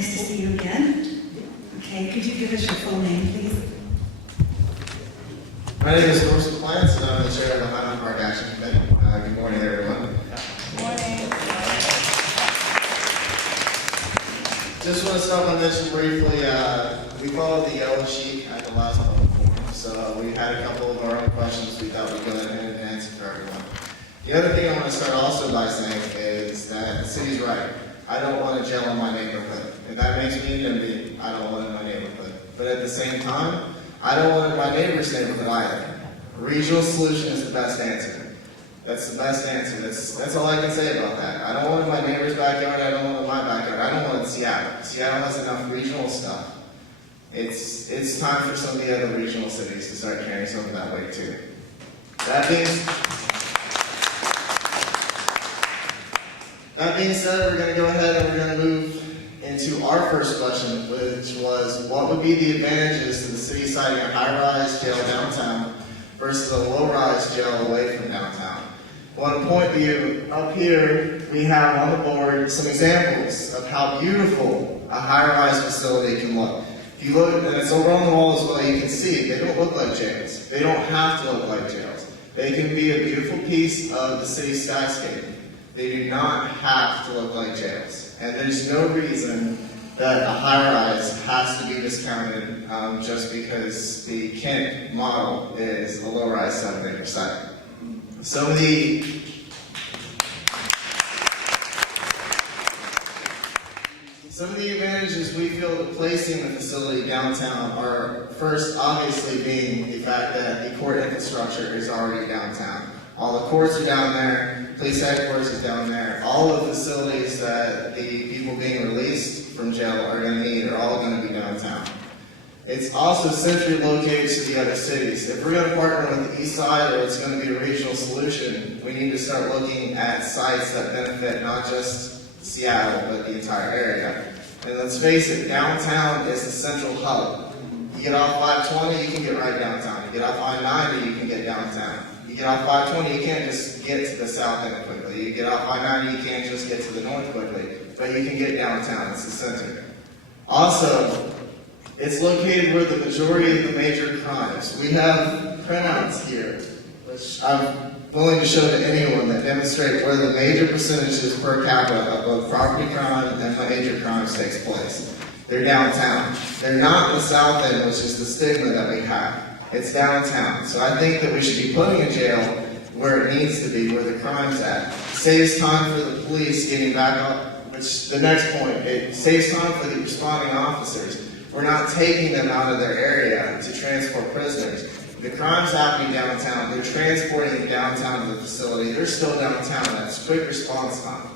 Nice to see you again. Okay, could you give us your full name, please? My name is Dorsal Plant, and I'm the chair of the Highland Park Action Committee. Good morning, everyone. Morning. Just want to start by mentioning briefly, we followed the yellow sheet at the last public forum, so we had a couple of our own questions we thought we'd go ahead and answer for everyone. The other thing I want to start also by saying is that the city's right. I don't want a jail in my neighborhood. If that makes me NIMBY, I don't want it in my neighborhood. But at the same time, I don't want it in my neighbor's neighborhood either. A regional solution is the best answer. That's the best answer. That's all I can say about that. I don't want it in my neighbor's backyard. I don't want it in my backyard. I don't want it in Seattle. Seattle has enough regional stuff. It's time for some of the other regional cities to start carrying something that way too. That being said, we're going to go ahead and we're going to move into our first question, which was, what would be the advantages to the city citing a high-rise jail downtown versus a low-rise jail away from downtown? I want to point to you, up here, we have on the board some examples of how beautiful a high-rise facility can look. If you look, and it's over on the wall as well, you can see they don't look like jails. They don't have to look like jails. They can be a beautiful piece of the city skyscape. They do not have to look like jails. And there's no reason that a high-rise has to be discounted just because the Kent model is a low-rise 7-acre site. Some of the advantages we feel to placing the facility downtown are, first, obviously being the fact that the court infrastructure is already downtown. All the courts are down there, police headquarters is down there. All the facilities that the people being released from jail are going to need are all going to be downtown. It's also centrally located to the other cities. If we're going to partner with the east side or it's going to be a regional solution, we need to start looking at sites that benefit not just Seattle, but the entire area. And let's face it, downtown is the central hub. You get off 520, you can get right downtown. You get off I-90, you can get downtown. You get off 520, you can't just get to the south end quickly. You get off I-90, you can't just get to the north quickly. But you can get downtown, it's the center. Also, it's located where the majority of the major crimes. We have printouts here, which I'm willing to show to anyone that demonstrate where the major percentages per capita of both property crime and major crimes takes place. They're downtown. They're not in the south end, which is the stigma that we have. It's downtown. So I think that we should be putting a jail where it needs to be, where the crime's at. It saves time for the police getting back up, which the next point, it saves time for the responding officers. We're not taking them out of their area to transport prisoners. The crime's happening downtown. They're transporting them downtown to the facility. They're still downtown. That's quick response time.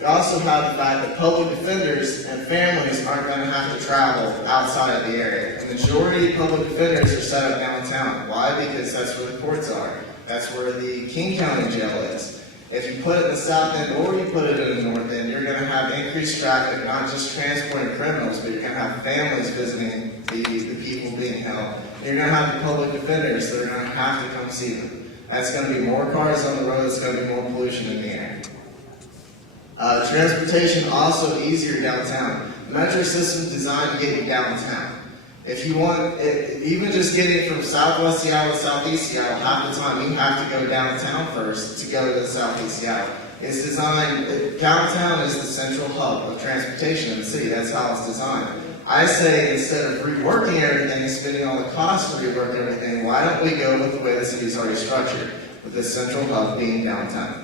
We also have the fact that public defenders and families aren't going to have to travel outside of the area. The majority of public defenders are set up downtown. Why? Because that's where the courts are. That's where the King County Jail is. If you put it in the south end or you put it in the north end, you're going to have increased traffic, not just transporting criminals, but you're going to have families visiting the people being held. You're going to have the public defenders that are going to have to come see them. That's going to be more cars on the road. It's going to be more pollution in the air. Transportation also easier downtown. The metro system is designed to get you downtown. If you want, even just getting from southwest Seattle to southeast Seattle, half the time you have to go downtown first to go to the southeast Seattle. It's designed, downtown is the central hub of transportation in the city. That's how it's designed. I say instead of reworking everything and spending all the costs to rework everything, why don't we go with the way the city is already structured, with the central hub being downtown.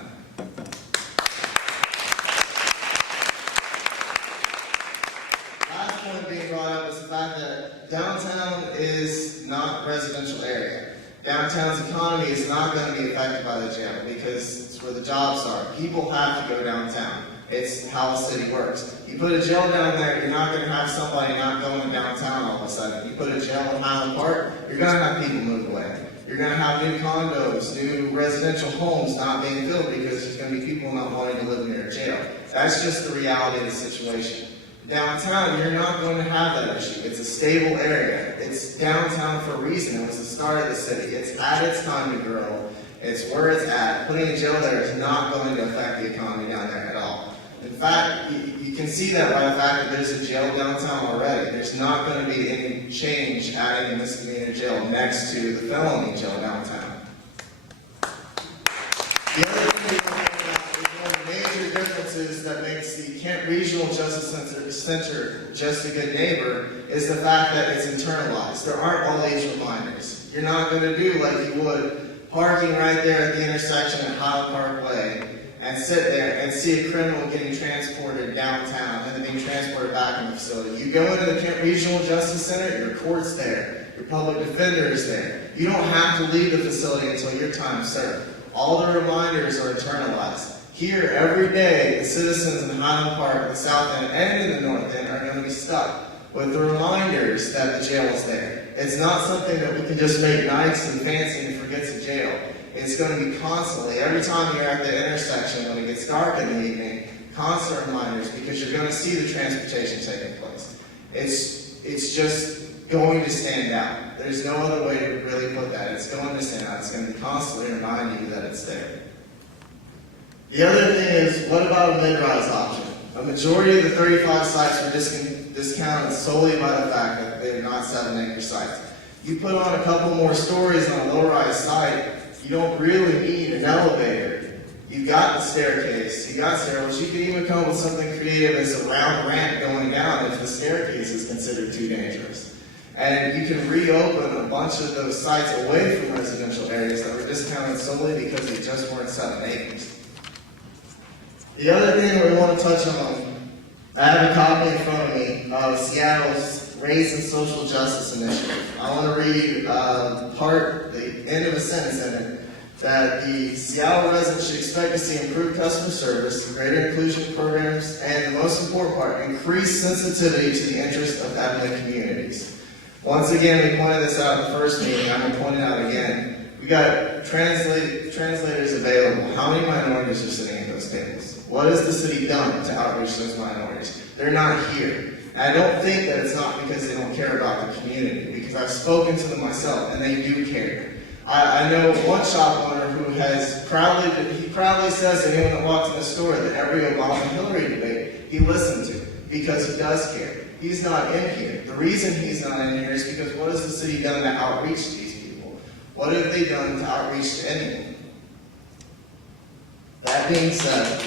Downtown is not a residential area. Downtown's economy is not going to be affected by the jail because it's where the jobs are. People have to go downtown. It's how the city works. You put a jail down there, you're not going to have somebody not going downtown all of a sudden. You put a jail in Highland Park, you're going to have people move away. You're going to have new condos, new residential homes not being filled because there's going to be people not wanting to live near a jail. That's just the reality of the situation. Downtown, you're not going to have that issue. It's a stable area. It's downtown for a reason. It was the start of the city. It's at its time to grow. It's where it's at. Putting a jail there is not going to affect the economy down there at all. In fact, you can see that by the fact that there's a jail downtown already. There's not going to be any change adding a misdemeanor jail next to the felony jail downtown. The other thing we want to point out is one of the major differences that makes the Kent Regional Justice Center just a good neighbor is the fact that it's internalized. There aren't all these reminders. You're not going to do like you would parking right there at the intersection at Highland Parkway and sit there and see a criminal getting transported downtown and then being transported back in the facility. You go into the Kent Regional Justice Center, your court's there, your public defender is there. You don't have to leave the facility until your time is served. All the reminders are internalized. Here, every day, the citizens in Highland Park, the South End, and in the North End are going to be stuck with the reminders that the jail is there. It's not something that we can just make nice and fancy and forget to jail. It's going to be constantly, every time you're at the intersection when it gets dark in the evening, constant reminders because you're going to see the transportation taking place. It's just going to stand out. There's no other way to really put that. It's going to stand out. It's going to constantly remind you that it's there. The other thing is, what about a mid-rise option? A majority of the 35 sites are discounted solely by the fact that they're not 7-acre sites. You put on a couple more stories on a low-rise site, you don't really need an elevator. You've got the staircase, you've got stairwells. You can even come up with something creative as a round ramp going down if the staircase is considered too dangerous. And you can reopen a bunch of those sites away from residential areas that were discounted solely because they just weren't 7 acres. The other thing that we want to touch on, I have a copy in front of me of Seattle's Race and Social Justice Initiative. I want to read the end of a sentence in it, that the Seattle residents should expect to see improved customer service, greater inclusion programs, and the most important part, increased sensitivity to the interests of ethnic communities. Once again, we pointed this out in the first meeting, I'm going to point it out again. We got translators available. How many minorities are sitting at those tables? What has the city done to outreach those minorities? They're not here. And I don't think that it's not because they don't care about the community, because I've spoken to them myself, and they do care. I know one shop owner who has proudly says to anyone that walks in the store that every Obama-Hillary debate he listened to, because he does care. He's not in here. The reason he's not in here is because what has the city done to outreach to these people? What have they done to outreach to anyone? That being said,